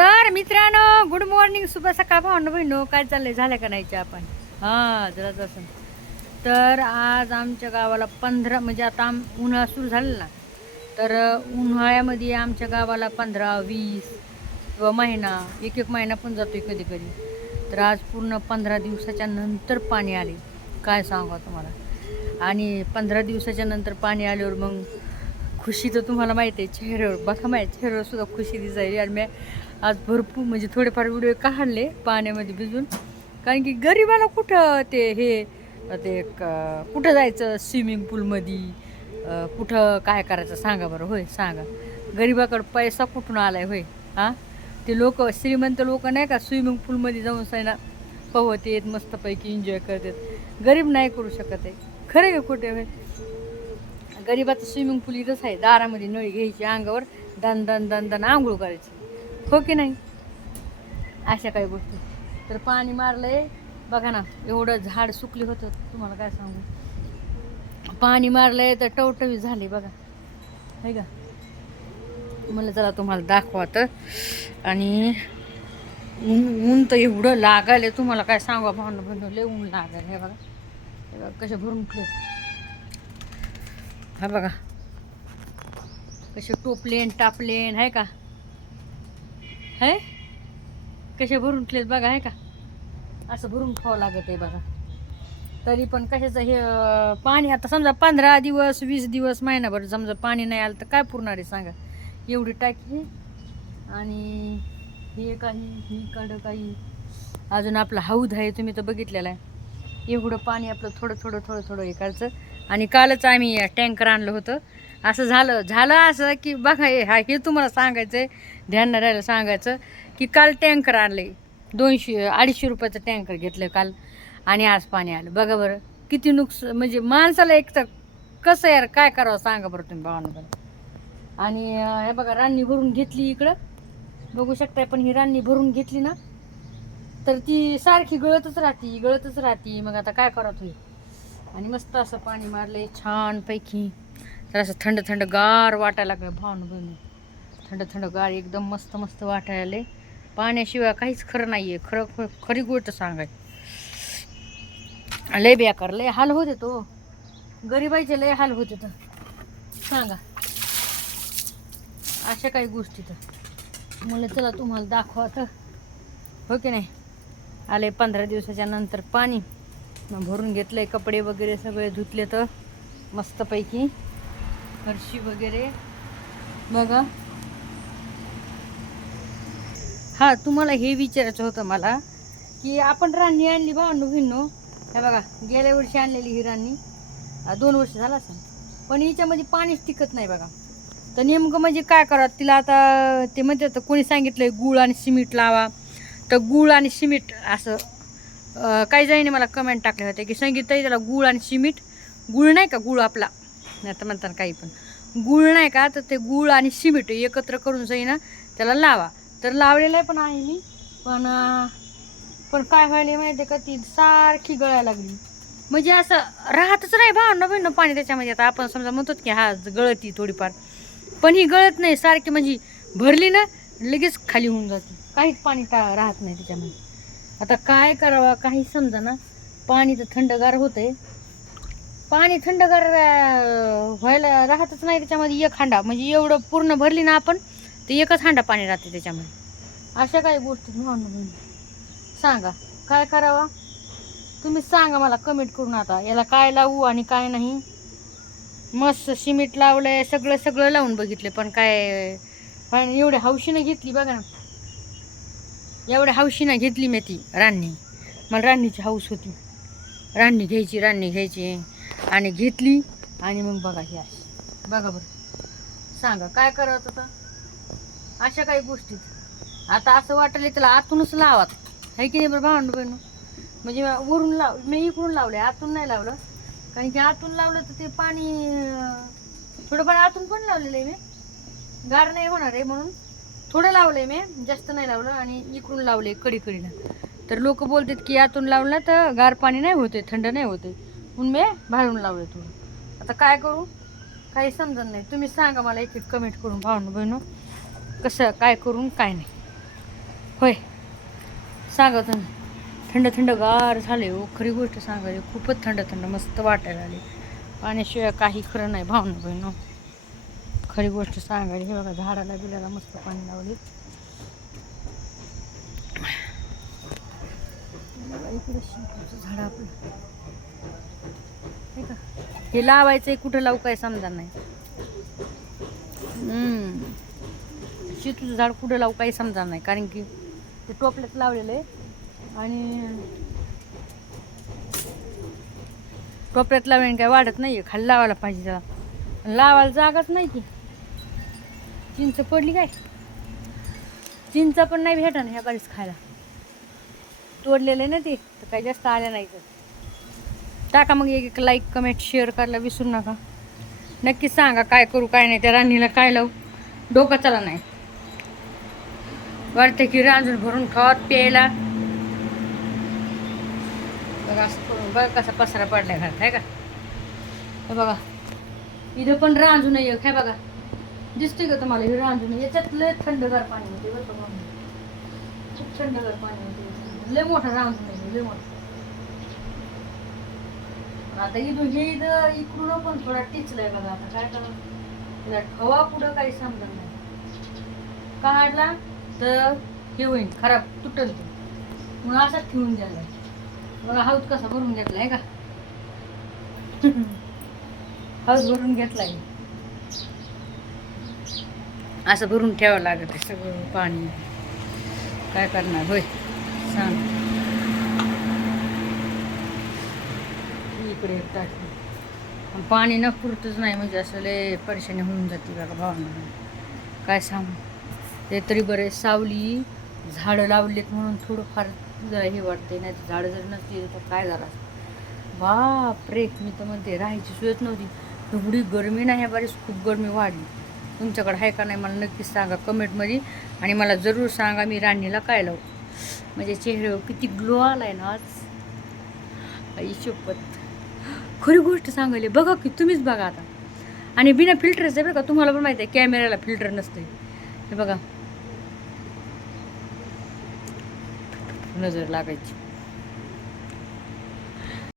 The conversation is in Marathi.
तर मित्रांनो, गुड मॉर्निंग, शुभ सकाळ भावना बहिणो. काय चाललंय, झालं का नाही चहा आपण? हां, जरा असं. तर आज आमच्या गावाला 15 म्हणजे आता उन्हाळा सुरू झालेला ना, तर उन्हाळ्यामध्ये आमच्या गावाला 15, 20 किंवा महिना, एक एक महिना पण जातोय कधी कधी. तर आज पूर्ण 15 दिवसाच्या नंतर पाणी आले. काय सांगा तुम्हाला. आणि 15 दिवसाच्या नंतर पाणी आल्यावर मग खुशी तर तुम्हाला माहिती आहे, चेहऱ्यावर बघा, माझ्या चेहऱ्यावर सुद्धा खुशी दिसायली. आणि मी आज भरपूर म्हणजे थोडेफार व्हिडिओ काढले पाण्यामध्ये भिजून, कारण की गरिबाला कुठं कुठं जायचं स्विमिंग पूलमध्ये, कुठं काय करायचं सांगा बरं. होय सांगा, गरिबाकडं पैसा कुठून आलाय होय? हां, ते लोक श्रीमंत लोक नाही का स्विमिंग पूलमध्ये जाऊन सायना पोहतेत, मस्तपैकी एन्जॉय करतात. गरीब नाही करू शकत आहे. खरं का कुठे होय? गरीबाचं स्विमिंग पूल इथंच आहे, दारामध्ये नळी घ्यायची, अंगावर दन दन दन दन आंघोळ करायची. हो की नाही? अशा काही गोष्टी. तर पाणी मारलंय बघा ना, एवढं झाड सुकले होतं, तुम्हाला काय सांगू. पाणी मारलंय तर टवटवी झाली बघा, आहे का. मला चला तुम्हाला दाखवा तर. आणि ऊन तर एवढं लागायला, तुम्हाला काय सांगा भावना बहिण, लय ऊन लागायला. हे बघा, हे बघा कसे भरून हा बघा, कसे टोपलेन टापलेन आहे का, है कसे भरून ठेवलेत बघा, आहे का. असं भरून खावं लागत आहे बघा. तरी पण कशाचं हे पाणी, आता समजा 15 दिवस 20 दिवस महिनाभर समजा पाणी नाही आलं तर काय पुरणार आहे सांगा. एवढी टाकी. आणि हे ही काही अजून आपला हौद आहे, तुम्ही तर बघितलेला आहे. एवढं पाणी आपलं थोडं थोडं थोडं थोडं हे करायचं. आणि कालच आम्ही टँकर आणलं होतं. असं झालं असं की बघा, हे तुम्हाला सांगायचं आहे, ध्यान नाही राहिलं सांगायचं, की काल टँकर आणले 200-250 रुपयाचं टँकर घेतलं काल. आणि आज पाणी आलं बघा बरं. किती म्हणजे माणसाला एक तर कसं यार काय करावं सांगा बरं तुम्ही भावानं. आणि हे बघा, रान्नी भरून घेतली इकडं, बघू शकताय. पण ही रान्नी भरून घेतली ना, तर ती सारखी गळतच राहती. मग आता काय करावं तुम्ही. आणि मस्त असं पाणी मारलंय छानपैकी. तर असं थंड थंड गार वाटायला लागलं भावना बहिणी. थंड थंड गार एकदम मस्त मस्त वाटायला आले. पाण्याशिवाय काहीच खरं नाही आहे. खरी गोष्ट सांगाय, लय बेकार, लय हाल होते तो. गरिबाईचे लय हाल होते तर सांगा. अशा काही गोष्टी तर मला चला तुम्हाला दाखवा तर. हो की नाही. आले 15 दिवसाच्या नंतर पाणी. मग भरून घेतलंय, कपडे वगैरे सगळे धुतले तर मस्तपैकी, फरशी वगैरे बघा. हां, तुम्हाला हे विचारायचं होतं मला, की आपण रान्नी आणली भावंडू भिन्नो, हे बघा गेल्या वर्षी आणलेली ही रान्नी, 2 वर्ष झाला असं, पण हिच्यामध्ये पाणीच टिकत नाही बघा. तर नेमकं म्हणजे काय करावं तिला. आता ते म्हणतात कोणी सांगितलं गुळ आणि सिमेंट लावा. तर गुळ आणि सिमेंट असं काही जणांनी मला कमेंट टाकले होते की सांगितलं त्याला गुळ आणि सिमेंट. गुळ नाही का, गुळ आपला नाही तर म्हणतात काही पण, गुळ नाही का, तर ते गुळ आणि सिमेंट एकत्र करून जाई ना त्याला लावा. तर लावलेलं आहे पण आहे मी. पण काय व्हायला माहिती आहे का, ती सारखी गळायला लागली. म्हणजे असं राहतच नाही भावना बहिण पाणी त्याच्यामध्ये. आता आपण समजा म्हणतो की हा गळती थोडीफार, पण ही गळत नाही सारखी. म्हणजे भरली ना लगेच खाली होऊन जाते, काहीच पाणी राहत नाही त्याच्यामध्ये. आता काय करावं काही समजा ना. पाणी तर थंडगार होतंय, पाणी थंडगार व्हायला राहतच नाही त्याच्यामध्ये. एक हांडा म्हणजे एवढं पूर्ण भरली ना आपण, तर एकच हांडा पाणी राहते त्याच्यामध्ये. अशा काही गोष्टी म्हणून सांगा काय करावा तुम्ही, सांगा मला कमेंट करून. आता याला काय लावू आणि काय नाही. मस्त सिमेंट लावलंय, सगळं लावून बघितले, पण काय एवढ्या हौशीनं घेतली बघा ना. एवढ्या हौशीनं घेतली मी ती रान्नी. मला रान्नीची हौस होती, रान्नी घ्यायची आणि घेतली. आणि मग बघा ही अशी बघा बरं, सांगा काय करावं आता. अशा काही गोष्टीत आता असं वाटलं त्याला आतूनच लावात, आहे की नाही बरं भावंड बहिण. म्हणजे वरून मी इकडून लावले, आतून नाही लावलं. कारण की आतून लावलं तर ते पाणी थोडंफार आतून पण लावलेलं आहे मी, गार नाही होणार आहे म्हणून थोडं लावलंय मी, जास्त नाही लावलं. आणि इकडून लावले कडीकडीनं. तर लोक बोलतात की आतून लावलं तर गार पाणी नाही होते, थंड नाही होते, म्हणून मी बाहेरून लावले थोडं. आता काय करू काही समजत नाही. तुम्ही सांगा मला एक कमेंट करून भावना बहिण, कसं काय करून काय नाही. होय सांगा तुम्ही. थंड थंड गार झाले हो, खरी गोष्ट सांगायची खूपच थंड थंड मस्त वाटायला आली. पाण्याशिवाय काही खरं नाही भावना बहिण. खरी गोष्ट सांगायची. हे बघा झाडाला बिलाला मस्त पाणी लावले. इकडे शिंपीचं झाड आपलं हे का, हे लावायचंय कुठं लावू काय समजा नाही. शेतूचं झाड कुठं लावू काही समजा नाही, कारण की ते टोपल्यात लावलेलं आहे आणि टोपल्यात लावल्याने काय वाढत नाही. खाली लावायला पाहिजे त्याला, लावायला जागाच नाही की. चिंच पडली काय, चिंच पण नाही भेटा ना ह्या बारीच खायला. तोडलेले ना ते तर काही जास्त आल्या नाही. तर टाका मग एक लाईक कमेंट शेअर करायला विसरू नका. नक्की सांगा काय करू काय नाही, त्या राणीला काय लावू डोकं चला नाही. वाटतं की रांजून भरून खावात प्यायला. बघा असं करून बघा कसा पसारा पडलाय घरात आहे का. हे बघा इथं पण रांजून आहे काय बघा, दिसते का तुम्हाला हे रांजून. याच्यात लय थंडगार पाणी होते बरं का, खूप थंडगार पाणी होते. लय मोठा रांजून आहे, लय मोठा. आता इथून हे इकडून पण थोडा टिचलाय बघा. आता काय करा हवा पुढं काही समजा नाही. काढला तर हे होईल खराब, तुटल ते म्हणून असाच ठेवून द्यायला. बघा हाऊस कसा भरून घेतलाय का. हाऊस भरून घेतलाय. असं भरून ठेवावं लागत आहे सगळं पाणी. काय करणार होय सांग. इकडे टाकलं पाणी न पुरतच नाही, म्हणजे असं लय परेशानी होऊन जाते बघा भावना. काय सांगू. ते तरी बरे सावली झाडं लावलेत म्हणून थोडंफार जरा हे वाटते, नाही तर झाडं जर नसली तर काय झालं. बाप रे, मी तर म्हणते राहायची सोयच नव्हती. एवढी गरमी नाही, ह्या बारीच खूप गरमी वाढली. तुमच्याकडे आहे का नाही मला नक्कीच सांगा कमेंटमध्ये. आणि मला जरूर सांगा मी राणीला काय लावू. म्हणजे चेहऱ्यावर किती ग्लो आलाय ना आज. आई शपथ खरी गोष्ट सांगायला बघा की तुम्हीच बघा आता. आणि बिना फिल्टरचं आहे बघा, तुम्हाला पण माहिती आहे कॅमेऱ्याला फिल्टर नसते. हे बघा नजर लागायची.